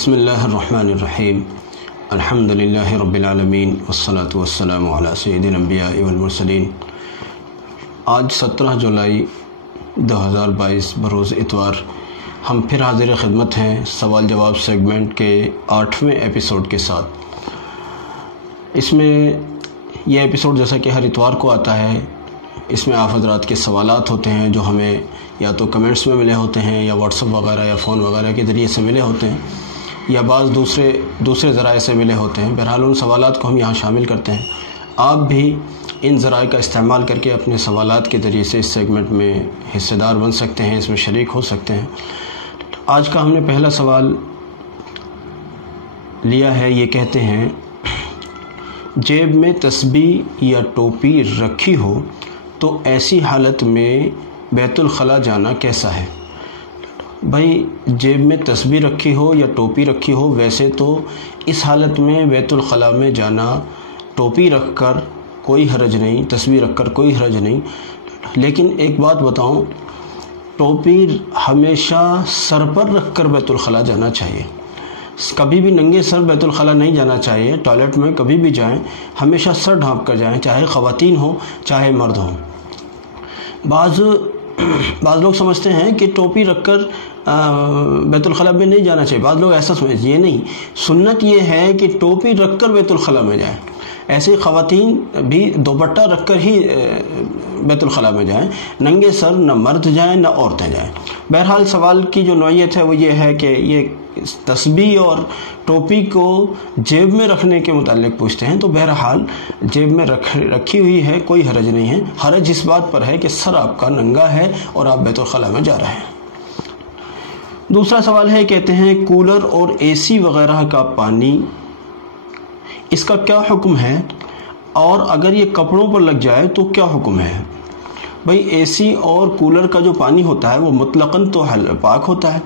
بسم اللہ الرحمن الرحیم الحمد للہ رب العالمین والصلاة والسلام علی سید الانبیاء والمرسلین۔ آج 17 جولائی 2022 بروز اتوار ہم پھر حاضر خدمت ہیں سوال جواب سیگمنٹ کے 8ویں ایپیسوڈ کے ساتھ۔ اس میں یہ ایپیسوڈ جیسا کہ ہر اتوار کو آتا ہے، اس میں آپ حضرات کے سوالات ہوتے ہیں جو ہمیں یا تو کمنٹس میں ملے ہوتے ہیں یا واٹس ایپ وغیرہ یا فون وغیرہ کے ذریعے سے ملے ہوتے ہیں یا بعض دوسرے ذرائع سے ملے ہوتے ہیں۔ بہرحال ان سوالات کو ہم یہاں شامل کرتے ہیں۔ آپ بھی ان ذرائع کا استعمال کر کے اپنے سوالات کے ذریعے سے اس سیگمنٹ میں حصہ دار بن سکتے ہیں، اس میں شریک ہو سکتے ہیں۔ آج کا ہم نے پہلا سوال لیا ہے، یہ کہتے ہیں جیب میں تسبیح یا ٹوپی رکھی ہو تو ایسی حالت میں بیت الخلاء جانا کیسا ہے؟ بھائی جیب میں تسبیح رکھی ہو یا ٹوپی رکھی ہو، ویسے تو اس حالت میں بیت الخلاء میں جانا ٹوپی رکھ کر کوئی حرج نہیں، تسبیح رکھ کر کوئی حرج نہیں، لیکن ایک بات بتاؤں، ٹوپی ہمیشہ سر پر رکھ کر بیت الخلاء جانا چاہیے۔ کبھی بھی ننگے سر بیت الخلاء نہیں جانا چاہیے۔ ٹوائلٹ میں کبھی بھی جائیں ہمیشہ سر ڈھانپ کر جائیں، چاہے خواتین ہوں چاہے مرد ہوں۔ بعض لوگ سمجھتے ہیں کہ ٹوپی رکھ کر بیت الخلاء میں نہیں جانا چاہیے، بعض لوگ ایسا سمجھتے ہیں، یہ نہیں، سنت یہ ہے کہ ٹوپی رکھ کر بیت الخلاء میں جائیں۔ ایسے خواتین بھی دوپٹہ رکھ کر ہی بیت الخلاء میں جائیں، ننگے سر نہ مرد جائیں نہ عورتیں جائیں۔ بہرحال سوال کی جو نوعیت ہے وہ یہ ہے کہ یہ تسبیح اور ٹوپی کو جیب میں رکھنے کے متعلق پوچھتے ہیں، تو بہرحال جیب میں رکھی ہوئی ہے، کوئی حرج نہیں ہے۔ حرج اس بات پر ہے کہ سر آپ کا ننگا ہے اور آپ بیت الخلاء میں جا رہے ہیں۔ دوسرا سوال ہے، کہتے ہیں کولر اور اے سی وغیرہ کا پانی، اس کا کیا حکم ہے، اور اگر یہ کپڑوں پر لگ جائے تو کیا حکم ہے؟ بھائی اے سی اور کولر کا جو پانی ہوتا ہے وہ مطلقاً تو پاک ہوتا ہے۔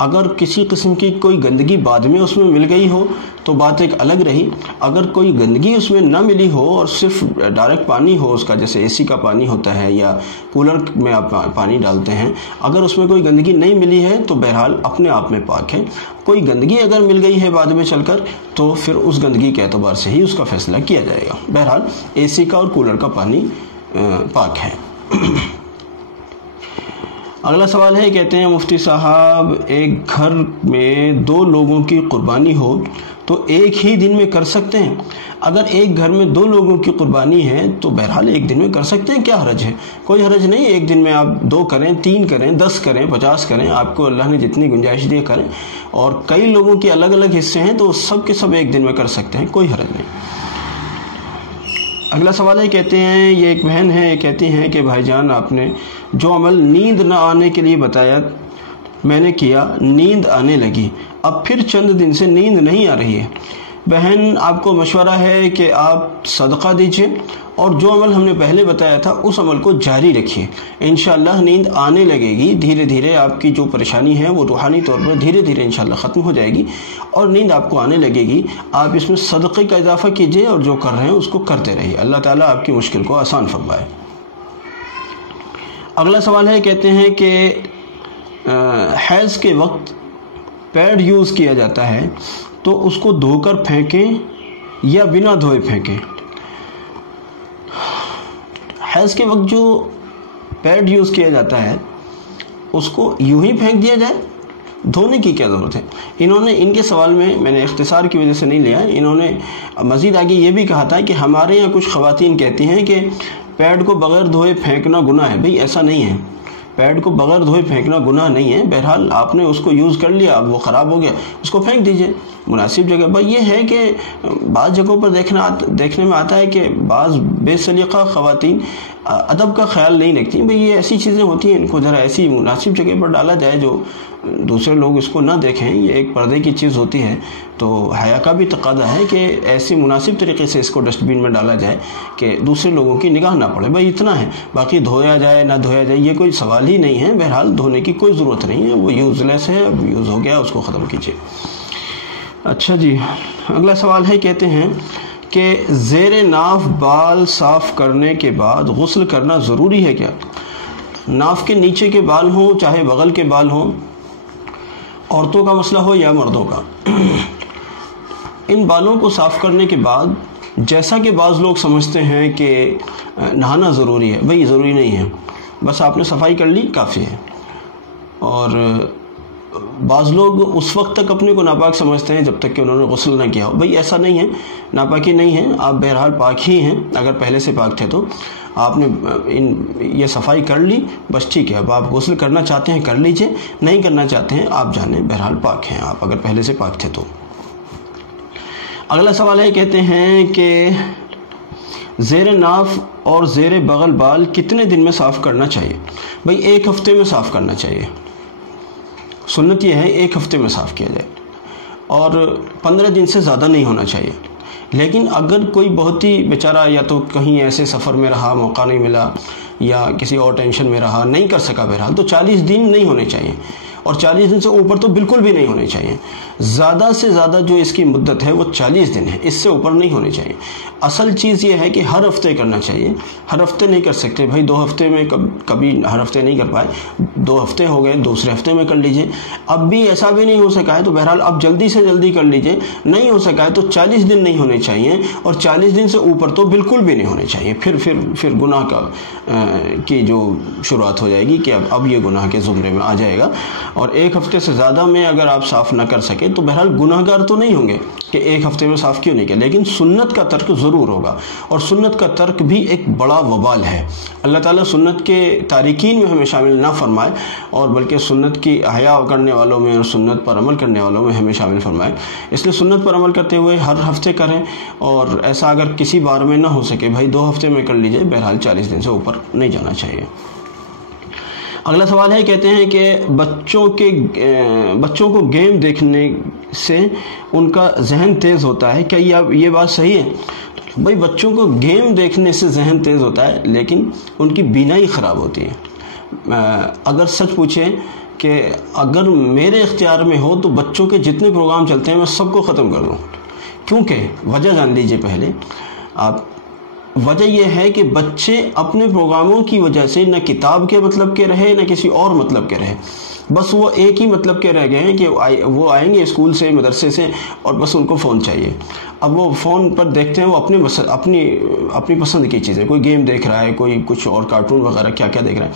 اگر کسی قسم کی کوئی گندگی بعد میں اس میں مل گئی ہو تو بات ایک الگ رہی۔ اگر کوئی گندگی اس میں نہ ملی ہو اور صرف ڈائریکٹ پانی ہو اس کا، جیسے اے سی کا پانی ہوتا ہے یا کولر میں آپ پانی ڈالتے ہیں، اگر اس میں کوئی گندگی نہیں ملی ہے تو بہرحال اپنے آپ میں پاک ہے۔ کوئی گندگی اگر مل گئی ہے بعد میں چل کر تو پھر اس گندگی کے اعتبار سے ہی اس کا فیصلہ کیا جائے گا۔ بہرحال اے سی کا اور کولر کا پانی پاک ہے۔ اگلا سوال ہے، کہتے ہیں مفتی صاحب ایک گھر میں 2 لوگوں کی قربانی ہو تو ایک ہی دن میں کر سکتے ہیں؟ اگر ایک گھر میں 2 لوگوں کی قربانی ہے تو بہرحال ایک دن میں کر سکتے ہیں، کیا حرج ہے؟ کوئی حرج نہیں، ایک دن میں آپ 2 کریں، 3 کریں، 10 کریں، 50 کریں، آپ کو اللہ نے جتنی گنجائش دی کریں۔ اور کئی لوگوں کے الگ الگ حصے ہیں تو سب کے سب ایک دن میں کر سکتے ہیں، کوئی حرج نہیں۔ اگلا سوال ہے، کہتے ہیں یہ ایک بہن ہے، کہتی ہیں کہ بھائی جان آپ نے جو عمل نیند نہ آنے کے لیے بتایا میں نے کیا، نیند آنے لگی، اب پھر چند دن سے نیند نہیں آ رہی ہے۔ بہن آپ کو مشورہ ہے کہ آپ صدقہ دیجئے اور جو عمل ہم نے پہلے بتایا تھا اس عمل کو جاری رکھیے، انشاءاللہ نیند آنے لگے گی۔ دھیرے دھیرے آپ کی جو پریشانی ہے وہ روحانی طور پر دھیرے دھیرے انشاءاللہ ختم ہو جائے گی اور نیند آپ کو آنے لگے گی۔ آپ اس میں صدقے کا اضافہ کیجئے اور جو کر رہے ہیں اس کو کرتے رہیے، اللہ تعالیٰ آپ کی مشکل کو آسان فرمائے۔ اگلا سوال ہے، کہتے ہیں کہ حیض کے وقت پیڈ یوز کیا جاتا ہے تو اس کو دھو کر پھینکیں یا بنا دھوئے پھینکیں؟ حیض کے وقت جو پیڈ یوز کیا جاتا ہے اس کو یوں ہی پھینک دیا جائے، دھونے کی کیا ضرورت ہے؟ ان کے سوال میں نے اختصار کی وجہ سے نہیں لیا، انہوں نے مزید آگے یہ بھی کہا تھا کہ ہمارے یہاں کچھ خواتین کہتی ہیں کہ پیڈ کو بغیر دھوئے پھینکنا گناہ ہے۔ بھئی ایسا نہیں ہے، پیڈ کو بغیر دھوئے پھینکنا گناہ نہیں ہے۔ بہرحال آپ نے اس کو یوز کر لیا، اب وہ خراب ہو گیا، اس کو پھینک دیجئے مناسب جگہ۔ بھئی یہ ہے کہ بعض جگہوں پر دیکھنے میں آتا ہے کہ بعض بے سلیقہ خواتین ادب کا خیال نہیں رکھتی۔ بھئی یہ ایسی چیزیں ہوتی ہیں، ان کو ذرا ایسی مناسب جگہ پر ڈالا جائے جو دوسرے لوگ اس کو نہ دیکھیں، یہ ایک پردے کی چیز ہوتی ہے۔ تو حیا کا بھی تقاضا ہے کہ ایسی مناسب طریقے سے اس کو ڈسٹ بین میں ڈالا جائے کہ دوسرے لوگوں کی نگاہ نہ پڑے۔ بھئی اتنا ہے، باقی دھویا جائے نہ دھویا جائے یہ کوئی سوال ہی نہیں ہے۔ بہرحال دھونے کی کوئی ضرورت نہیں ہے، وہ یوز لیس ہے، اب یوز ہو گیا، اس کو ختم کیجیے۔ اچھا جی، اگلا سوال ہے، کہتے ہیں کہ زیر ناف بال صاف کرنے کے بعد غسل کرنا ضروری ہے کیا؟ ناف کے نیچے کے بال ہوں چاہے بغل کے بال ہوں، عورتوں کا مسئلہ ہو یا مردوں کا، ان بالوں کو صاف کرنے کے بعد جیسا کہ بعض لوگ سمجھتے ہیں کہ نہانا ضروری ہے، بھئی ضروری نہیں ہے، بس آپ نے صفائی کر لی کافی ہے. اور بعض لوگ اس وقت تک اپنے کو ناپاک سمجھتے ہیں جب تک کہ انہوں نے غسل نہ کیا ہو. بھئی ایسا نہیں ہے، ناپاکی نہیں ہے، آپ بہرحال پاک ہی ہیں. اگر پہلے سے پاک تھے تو آپ نے یہ صفائی کر لی، بس ٹھیک ہے. اب آپ غسل کرنا چاہتے ہیں کر لیجئے، نہیں کرنا چاہتے ہیں آپ جانیں بہرحال پاک ہیں آپ، اگر پہلے سے پاک تھے تو. اگلا سوال ہے، کہتے ہیں کہ زیر ناف اور زیر بغل بال کتنے دن میں صاف کرنا چاہیے؟ بھئی 1 ہفتے میں صاف کرنا چاہیے. سنت یہ ہے 1 ہفتے میں صاف کیا جائے، اور 15 دن سے زیادہ نہیں ہونا چاہیے. لیکن اگر کوئی بہت ہی بیچارہ یا تو کہیں ایسے سفر میں رہا، موقع نہیں ملا، یا کسی اور ٹینشن میں رہا، نہیں کر سکا بہرحال، تو 40 دن نہیں ہونے چاہیے، اور 40 دن سے اوپر تو بالکل بھی نہیں ہونے چاہیے. زیادہ سے زیادہ جو اس کی مدت ہے وہ 40 دن ہے، اس سے اوپر نہیں ہونے چاہیے. اصل چیز یہ ہے کہ ہر ہفتے کرنا چاہیے. ہر ہفتے نہیں کر سکتے بھائی، 2 ہفتے میں کبھی ہر ہفتے نہیں کر پائے، 2 ہفتے ہو گئے، دوسرے ہفتے میں کر لیجئے. اب بھی ایسا بھی نہیں ہو سکا ہے تو بہرحال اب جلدی سے جلدی کر لیجئے. نہیں ہو سکا ہے تو 40 دن نہیں ہونے چاہیے، اور 40 دن سے اوپر تو بالکل بھی نہیں ہونے چاہیے. پھر گناہ کی جو شروعات ہو جائے گی کہ اب یہ گناہ کے زمرے میں آ جائے گا. اور 1 ہفتے سے زیادہ میں اگر آپ صاف نہ کر سکیں تو بہرحال گناہ گار تو نہیں ہوں گے کہ 1 ہفتے میں صاف کیوں نہیں کیا، لیکن سنت کا ترک ضرور ہوگا. اور سنت کا ترک بھی ایک بڑا وبال ہے. اللہ تعالیٰ سنت کے تارکین میں ہمیں شامل نہ فرمائے، اور بلکہ سنت کی احیاء کرنے والوں میں اور سنت پر عمل کرنے والوں میں ہمیں شامل فرمائے. اس لیے سنت پر عمل کرتے ہوئے ہر ہفتے کریں، اور ایسا اگر کسی بار میں نہ ہو سکے بھائی 2 ہفتے میں کر لیجئے. بہرحال 40 دن سے اوپر نہیں جانا چاہیے. اگلا سوال ہے، کہتے ہیں کہ بچوں کو گیم دیکھنے سے ان کا ذہن تیز ہوتا ہے، کیا یہ بات صحیح ہے؟ بھائی بچوں کو گیم دیکھنے سے ذہن تیز ہوتا ہے، لیکن ان کی بینائی خراب ہوتی ہے. اگر سچ پوچھیں کہ اگر میرے اختیار میں ہو تو بچوں کے جتنے پروگرام چلتے ہیں میں سب کو ختم کر دوں. کیونکہ وجہ جان لیجئے پہلے آپ. وجہ یہ ہے کہ بچے اپنے پروگراموں کی وجہ سے نہ کتاب کے مطلب کے رہے نہ کسی اور مطلب کے رہے، بس وہ ایک ہی مطلب کے رہ گئے ہیں کہ وہ آئیں گے اسکول سے، مدرسے سے، اور بس ان کو فون چاہیے. اب وہ فون پر دیکھتے ہیں وہ اپنی پسند کی چیزیں، کوئی گیم دیکھ رہا ہے، کوئی کچھ اور کارٹون وغیرہ کیا کیا دیکھ رہا ہے.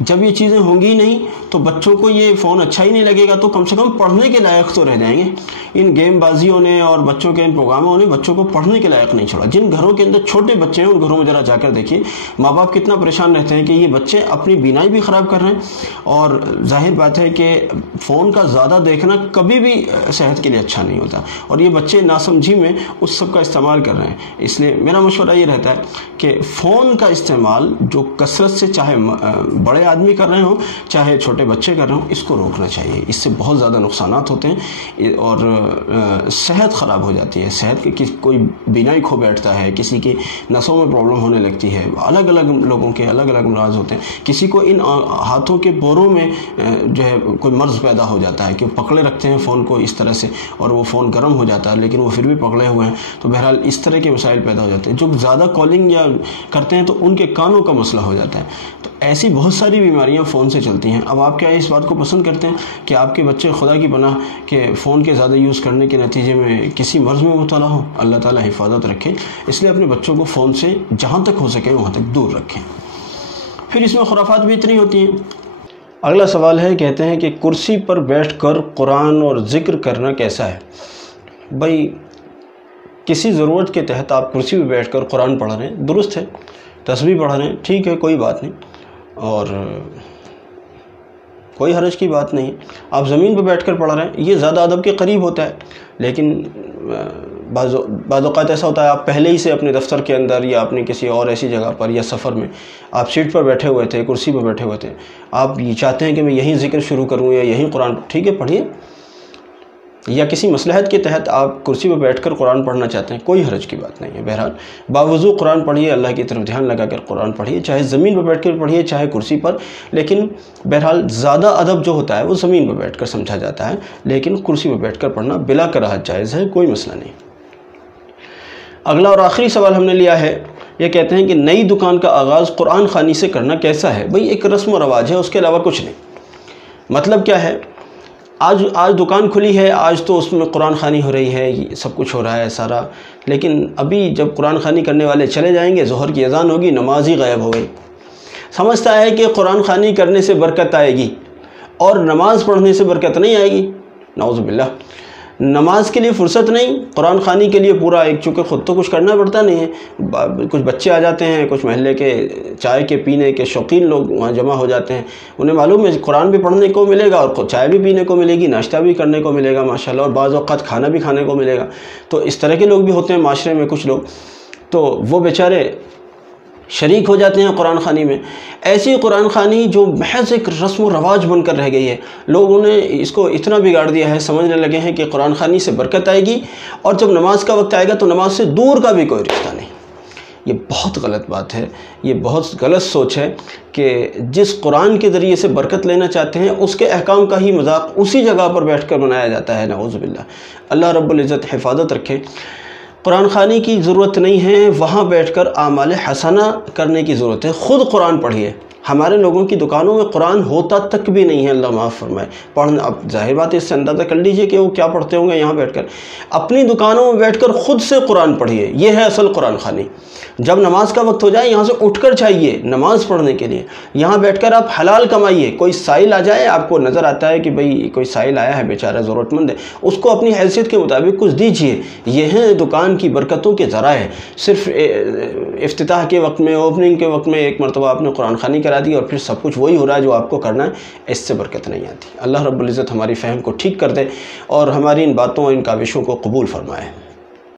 جب یہ چیزیں ہوں گی نہیں تو بچوں کو یہ فون اچھا ہی نہیں لگے گا، تو کم سے کم پڑھنے کے لائق تو رہ جائیں گے. ان گیم بازیوں نے اور بچوں کے ان پروگراموں نے بچوں کو پڑھنے کے لائق نہیں چھوڑا. جن گھروں کے اندر چھوٹے بچے ہیں ان گھروں میں ذرا جا کر دیکھیے ماں باپ کتنا پریشان رہتے ہیں کہ یہ بچے اپنی بینائی بھی خراب کر رہے ہیں. اور ظاہر بات ہے کہ فون کا زیادہ دیکھنا کبھی بھی صحت کے لیے اچھا نہیں ہوتا، اور یہ بچے ناسمجھی میں اس سب کا استعمال کر رہے ہیں. اس لیے میرا مشورہ یہ رہتا ہے کہ فون کا استعمال جو کثرت سے چاہے بڑے آدمی کر رہے ہوں چاہے چھوٹے بچے کر رہے ہوں، اس کو روکنا چاہیے. اس سے بہت زیادہ نقصانات ہوتے ہیں اور صحت خراب ہو جاتی ہے. صحت کے کوئی بینائی کھو بیٹھتا ہے، کسی کی نسوں میں پرابلم ہونے لگتی ہے، الگ الگ لوگوں کے الگ الگ امراض ہوتے ہیں. کسی کو ان ہاتھوں کے پوروں میں جو ہے کوئی مرض پیدا ہو جاتا ہے کہ وہ پکڑے رکھتے ہیں فون کو اس طرح سے، اور وہ فون گرم ہو جاتا ہے لیکن وہ پھر بھی پکڑے ہوئے ہیں. تو بہرحال اس طرح کے مسائل پیدا ہو جاتے ہیں. جو زیادہ کالنگ یا کرتے ہیں تو ان کے کانوں کا مسئلہ ہو جاتا ہے. تو ایسی بہت ساری بیماریاں فون سے چلتی ہیں. اب آپ کیا اس بات کو پسند کرتے ہیں کہ آپ کے بچے خدا کی پناہ کہ فون کے زیادہ یوز کرنے کے نتیجے میں کسی مرض میں مبتلا ہو؟ اللہ تعالیٰ حفاظت رکھے. اس لیے اپنے بچوں کو فون سے جہاں تک ہو سکے وہاں تک دور رکھیں. پھر اس میں خرافات بھی اتنی ہوتی ہیں. اگلا سوال ہے، کہتے ہیں کہ کرسی پر بیٹھ کر قرآن اور ذکر کرنا کیسا ہے؟ بھائی کسی ضرورت کے تحت آپ کرسی پہ بیٹھ کر قرآن پڑھ رہے ہیں، درست ہے، تسبیح پڑھ رہے ہیں، ٹھیک ہے، کوئی بات نہیں، اور کوئی حرج کی بات نہیں. آپ زمین پہ بیٹھ کر پڑھ رہے ہیں، یہ زیادہ ادب کے قریب ہوتا ہے. لیکن بعض اوقات ایسا ہوتا ہے آپ پہلے ہی سے اپنے دفتر کے اندر یا اپنے کسی اور ایسی جگہ پر یا سفر میں آپ سیٹ پر بیٹھے ہوئے تھے، کرسی پر بیٹھے ہوئے تھے، آپ یہ چاہتے ہیں کہ میں یہیں ذکر شروع کروں یا یہیں قرآن، ٹھیک ہے پڑھیے. یا کسی مصلحت کے تحت آپ کرسی پہ بیٹھ کر قرآن پڑھنا چاہتے ہیں، کوئی حرج کی بات نہیں ہے. بہرحال باوضو قرآن پڑھیے، اللہ کی طرف دھیان لگا کر قرآن پڑھیے، چاہے زمین پہ بیٹھ کر پڑھیے چاہے کرسی پر. لیکن بہرحال زیادہ ادب جو ہوتا ہے وہ زمین پہ بیٹھ کر سمجھا جاتا ہے، لیکن کرسی پہ بیٹھ کر پڑھنا بلا کراہت جائز ہے، کوئی مسئلہ نہیں. اگلا اور آخری سوال ہم نے لیا ہے، یہ کہتے ہیں کہ نئی دکان کا آغاز قرآن خوانی سے کرنا کیسا ہے؟ بھئی ایک رسم و رواج ہے، اس کے علاوہ کچھ نہیں. مطلب کیا ہے آج دکان کھلی ہے، آج تو اس میں قرآن خوانی ہو رہی ہے، یہ سب کچھ ہو رہا ہے سارا، لیکن ابھی جب قرآن خوانی کرنے والے چلے جائیں گے، ظہر کی اذان ہوگی، نماز ہی غائب ہو گئی۔ سمجھتا ہے کہ قرآن خوانی کرنے سے برکت آئے گی اور نماز پڑھنے سے برکت نہیں آئے گی، نعوذ باللہ۔ نماز کے لیے فرصت نہیں، قرآن خوانی کے لیے پورا ایک، چونکہ خود تو کچھ کرنا پڑتا نہیں ہے، کچھ بچے آ جاتے ہیں، کچھ محلے کے چائے کے پینے کے شوقین لوگ وہاں جمع ہو جاتے ہیں، انہیں معلوم ہے قرآن بھی پڑھنے کو ملے گا اور چائے بھی پینے کو ملے گی، ناشتہ بھی کرنے کو ملے گا ماشاءاللہ، اور بعض اوقات کھانا بھی کھانے کو ملے گا۔ تو اس طرح کے لوگ بھی ہوتے ہیں معاشرے میں کچھ لوگ، تو وہ بیچارے شریک ہو جاتے ہیں قرآن خوانی میں۔ ایسی قرآن خوانی جو محض ایک رسم و رواج بن کر رہ گئی ہے، لوگوں نے اس کو اتنا بگاڑ دیا ہے، سمجھنے لگے ہیں کہ قرآن خوانی سے برکت آئے گی اور جب نماز کا وقت آئے گا تو نماز سے دور کا بھی کوئی رشتہ نہیں۔ یہ بہت غلط بات ہے، یہ بہت غلط سوچ ہے کہ جس قرآن کے ذریعے سے برکت لینا چاہتے ہیں اس کے احکام کا ہی مذاق اسی جگہ پر بیٹھ کر بنایا جاتا ہے، نعوذ باللہ۔ اللہ رب العزت حفاظت رکھے۔ قرآن خوانی کی ضرورت نہیں ہے، وہاں بیٹھ کر اعمال حسنہ کرنے کی ضرورت ہے۔ خود قرآن پڑھیے۔ ہمارے لوگوں کی دکانوں میں قرآن ہوتا تک بھی نہیں ہے، اللہ معاف فرمائے۔ پڑھنا، اب ظاہر بات ہے، اس سے اندازہ کر لیجئے کہ وہ کیا پڑھتے ہوں گے یہاں بیٹھ کر۔ اپنی دکانوں میں بیٹھ کر خود سے قرآن پڑھیے، یہ ہے اصل قرآن خوانی۔ جب نماز کا وقت ہو جائے یہاں سے اٹھ کر چاہیے نماز پڑھنے کے لیے، یہاں بیٹھ کر آپ حلال کمائیے۔ کوئی سائل آ جائے، آپ کو نظر آتا ہے کہ بھئی کوئی سائل آیا ہے بیچارہ ضرورت مند ہے، اس کو اپنی حیثیت کے مطابق کچھ دیجئے۔ یہ ہیں دکان کی برکتوں کے ذرائع۔ صرف افتتاح کے وقت میں، اوپننگ کے وقت میں ایک مرتبہ آپ نے قرآن خوانی کرا دی اور پھر سب کچھ وہی ہو رہا ہے جو آپ کو کرنا ہے، اس سے برکت نہیں آتی۔ اللہ رب العزت ہماری فہم کو ٹھیک کر دے اور ہماری ان باتوں، ان کاوشوں کو قبول فرمائے۔